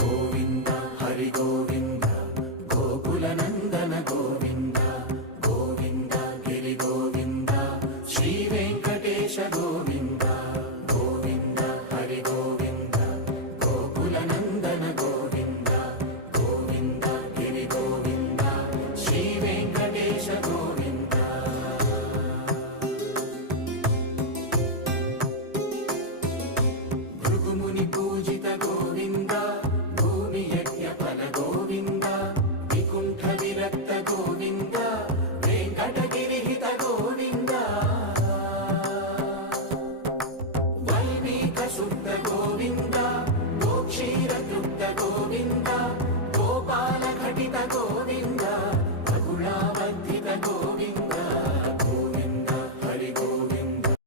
గోవింద హరి గోవింద గోకుల నందన గోవింద గోవింద గిరి గోవింద శ్రీ వెంకటేశ గోవింద గోవింద హరి గోవింద గోకుల నందన గోవింద గోవింద గిరి గోవింద శ్రీ వెంకటేశ గోవింద. భృగుముని పూజిత గోవింద భూమి యజ్ఞ ఫల గోవింద వికుంఠ విరక్త గోవింద వెంకటగిరిహిత గోవింద వల్మీక శుద్ధ